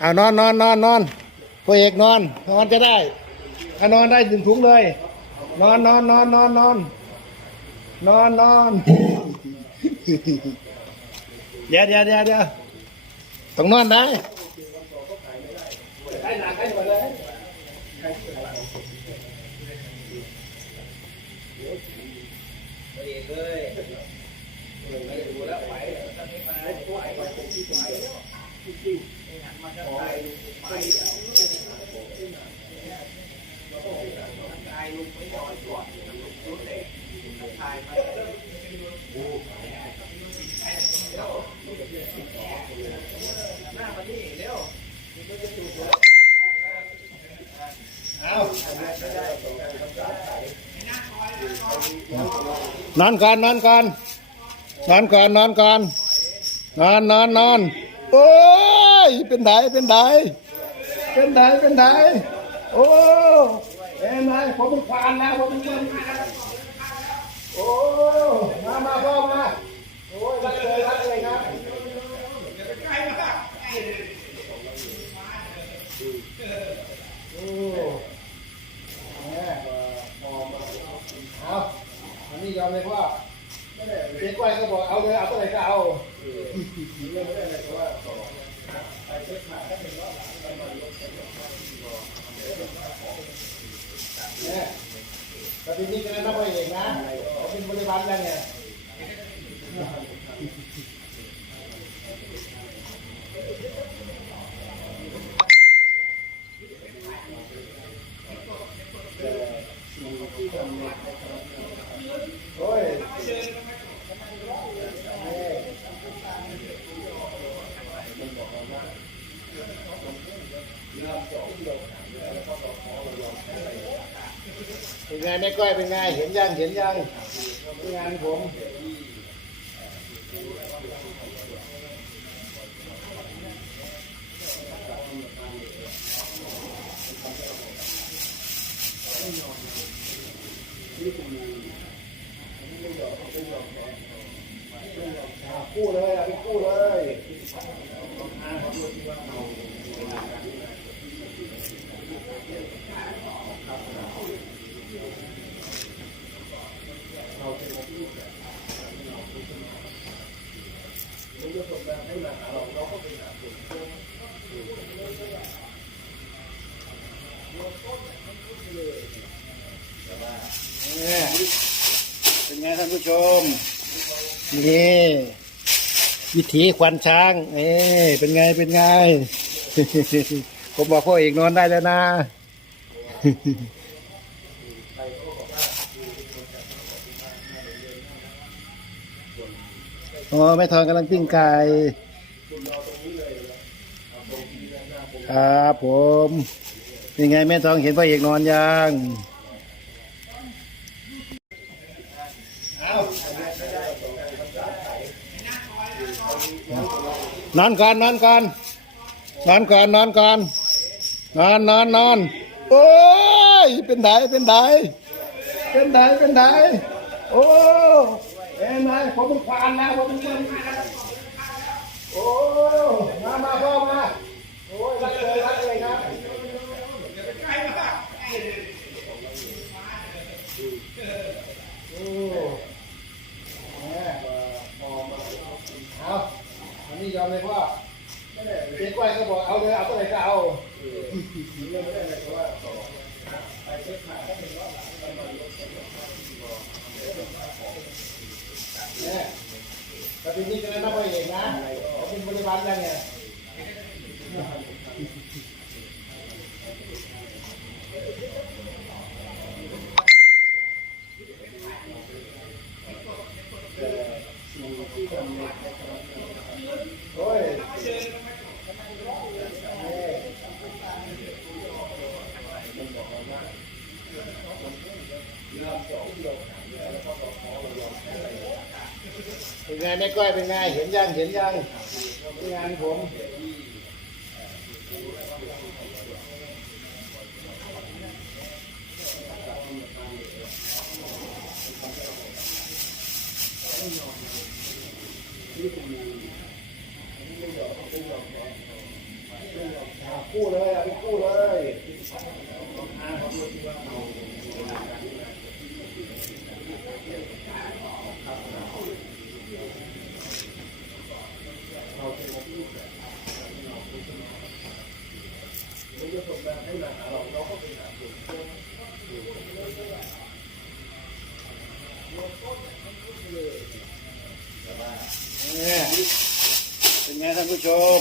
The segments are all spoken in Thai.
เอานอนนอนนอนนอนพ่อเอกนอนนอนจะได้ถ้านอนได้ถึงถุงเลย นอนนอนนอนนอนนอนนอนนอนเดี๋ยวเดี๋ยวเดี๋ยวต้องนอนได้ นานการนานการนานการนานการนานนานนานโอ้ยเป็นไดเป็นไดเป็นไดเป็นไดโอ้เอ็นไงผมเป็นควานแล้วผมเป็นควานโอ้มามาพ่อมาโอ้ยรักเลยรักเลยครับโอ้แม่เอา พี่ยอมเลยพ่าเจ๊ก้อยก็บอกเอาเลยเอาเท่าไหร่ก็เอาเนี่ยตอนนี้ก็ได้นับไปเองนะเขาเป็นบริวารกันเนี่ยโอ้ยเป็นไงแม่ ก้อยเป็นไงเห็นยังเห็นยังงานผม กู้เลยอะกู้เลย เนี่ยเป็นไงท่านผู้ชม นี่วิถีควันช้างเอ้เป็นไงเป็นไง ผมบอกพ่อเอกนอนได้แล้วนะอ๋อแม่ทองกำลังปิ้งไก่ครับผม เป็นไงแม่ทองเห็นพ่อเอกนอนยัง นอนก่อนนอนก่อนนอนก่อนนอนก่อนนอนนอนนอนโอ้ยเป็นไดเป็นไดเป็นไดเป็นไดโอ้เอ็นไงผมเป็นควานแล้วผมเป็นควานโอ้มามาพ่อมาโอ้ยรักเลยรักเลยครับโอ้ ยอมเลยพ่อเจ๊ก้อยก็บอกเอาเลยเอาเท่าไหร่ก็เอาเนี่ยตอนนี้ก็ได้นับไปเองนะเขาเป็นบริวารกันเนี่ โอ้ยเป็นไงแม่ก้อยเป็นไงเห็นยังเห็นยังงานผม คู่เลยเอาเป็นคู่เลยเป็นไงท่าน ผู้ชม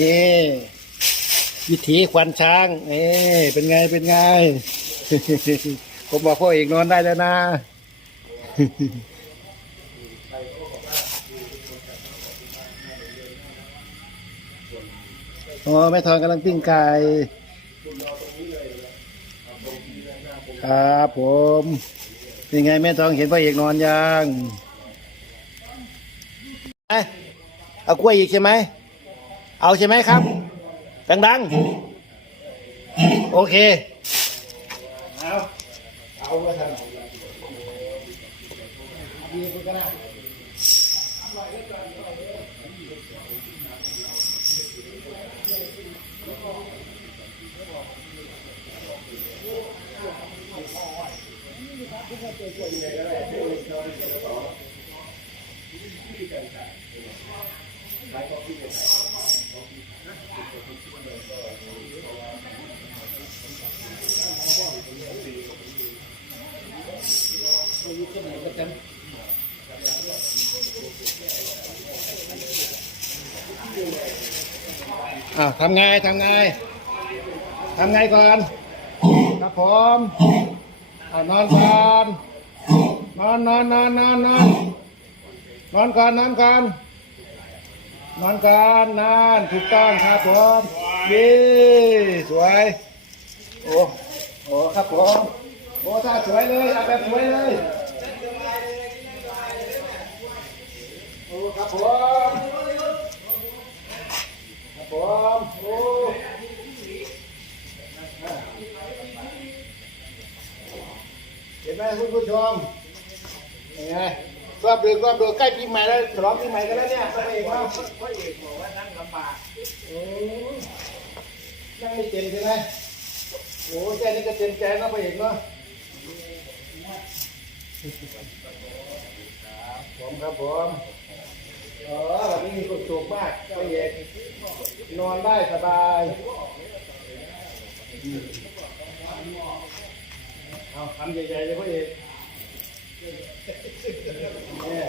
นี่วิถีควันช้างนี่เป็นไงเป็นไง ผมบอกพ่อเอกนอนได้แล้วนะ อ๋อแม่ทองกำลังปิ้งไก่ครับผม เป็นไงแม่ทองเห็นพ่อเอกนอนยัง เอ้ เอากล้วยอีกใช่ไหม เอาใช่ไหมครับ ดังๆ โอเคเอาเอาไว้ทำดีคุณก็ได้ อ่าทำไงทำไงทำไงก่อน ครับผมอ่านอนก่อนนอนนอนนอนนอนนอนนอนก่อนนอนก่อนนอนก่อนนานถูกต้องครับผมดีสวยโอ้โอ้ครับผมโอ้ถ้าสวยเลยเอาแบบสวยเลยโอ้ครับผม ครับผมโอ้เห็นไหมคุณผู้ชมยังไงรอบเดึกรอบเดึกใกล้ปีใหม่แล้วฉลองปีใหม่กันแล้วเนี่ยพระเอกว่าพระเอกบอกว่านั่งลำบากโอ้นั่งไม่เต็มใช่ไหมโอ้แค่นี้ก็เต็มใจแล้วไปเอกเนาะผมครับผม อ๋อแบบนี้มีความสุขมากไปเอกนอนได้สบายเอาทำใหญ่ๆเลยพ่อเอกเนี่ย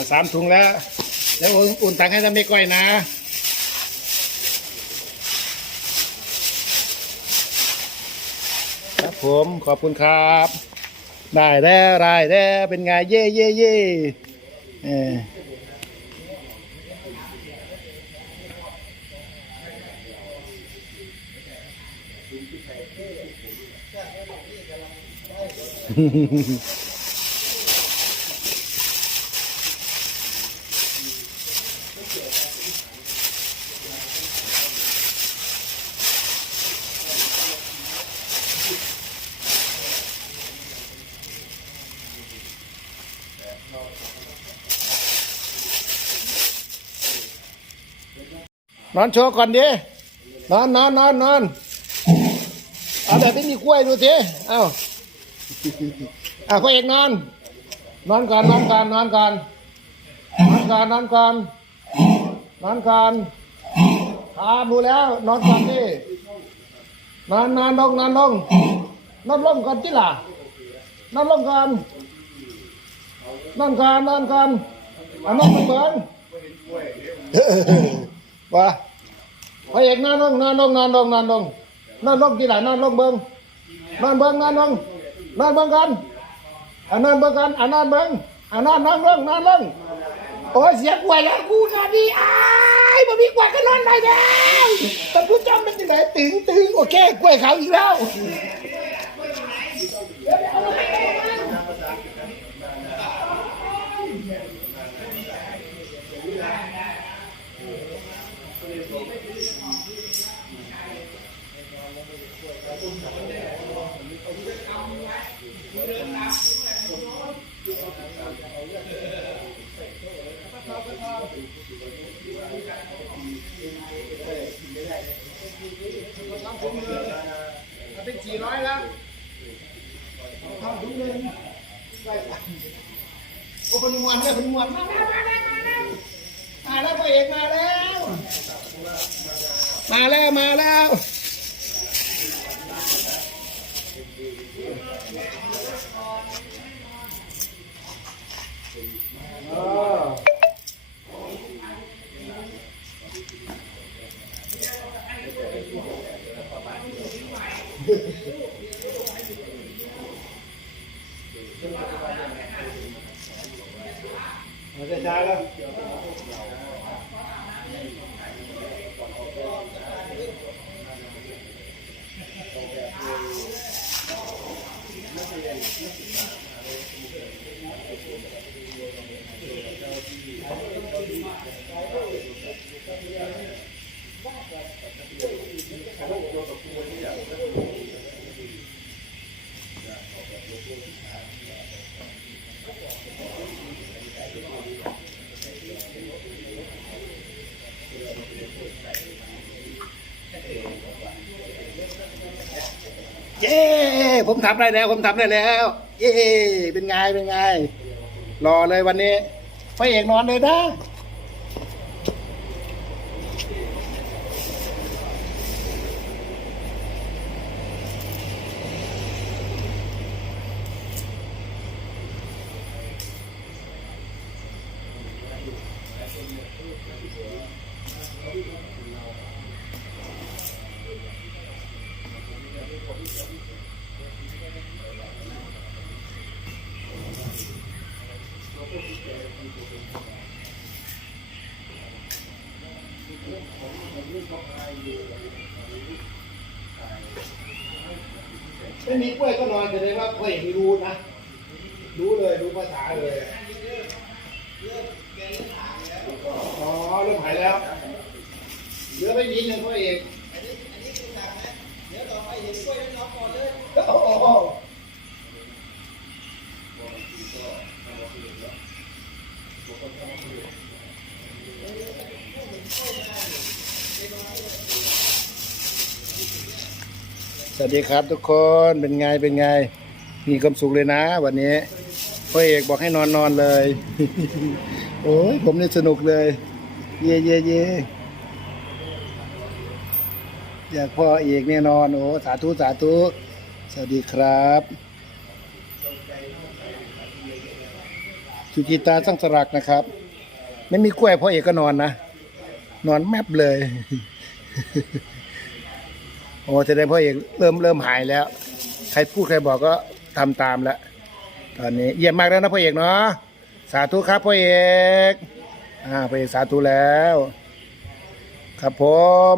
สามถุงแล้ว แล้วอุ่นอุ่นตังให้ทำไม่ก้อยนะครับผมขอบคุณครับ ได้แล้วได้แล้วเป็นไงเย่เย่เย่เออ นอนโชว์ก่อนดินอนนอนนอนนอนเอาแบบไม่มีกล้วยดูสิเอ้าอะพ่อเอกนอน นอนก่อนนอนก่อนนอนก่อนนอนก่อนนอนก่อนนอนก่อนทาดูแล้ว นอนก่อนดินอนนอนลงนอนลงนอนลงก่อนที่ล่ะนอนลงก่อนนอนก่อนนอนก่อนเอานอนเบิ่ง ว่าพระเอกนอนลงนอนลงนอนลงนอนลงนอนลงทีหลังนอนลงเบิ่งนอนเบิ่งนอนลงนอนเบิ่งกันอะนอนเบิ่งกันอะนอนเบิ่งอะนอนนอนลงนอนลงโอ้ยเสียกวยแล้วกูนะพี่อ้ายบ่มีกวยก็นอนได้แล้วแต่ผู้จำเป็นยังไงตึงตึงโอเคกวยเขาอีกแล้ว เป็นสี่ร้อยแล้วทำถุงเงินไปโอ้เป็นมวนเนี่ยเป็นมวนมาแล้วมาแล้วมาแล้วมาแล้วพระเอ กมาแล้ว มาแล้วมาแล้วจะจ่า ยแล้วเย้ ผมทำได้แล้ว ผมทำได้แล้ว เย้เป็นไงเป็นไง รอเลยวันนี้พระเอกนอนเลยนะ ไม่มีกล้วยก็นอนจะได้ว่าพระเอกรู้นะ รู้เลยรู้ภาษาเลยอ๋อเริ่มหายแล้วเหลือไปนิดนึงพระเอกอันนี้อันนี้คือตักนะเดี๋ยวต่อไปเห็นกล้วยแล้วน้องก่อนเลยโอ้โห สวัสดีครับทุกคนเป็นไงเป็นไง มีความสุขเลยนะ วันนี้พ่อเอกบอกให้นอนนอนเลย โอ้ยผมนี่สนุกเลย เย่เย่เย่อยากพ่อเอกแน่นอนโอ้สาธุสาธุสวัสดีครับสุจิตาสังสรักนะครับ ไม่มีกล้วยพ่อเอกก็นอนนะ นอนแมบเลยโอ้แสดงพ่อเอกเริ่มเริ่มหายแล้ว ใครพูดใครบอกก็ทำตามแล้วตอนนี้เยี่ยมมากแล้วนะพ่อเอกเนาะสาธุครับพ่อเอกอ่าพ่อเอกสาธุแล้ว ครับผม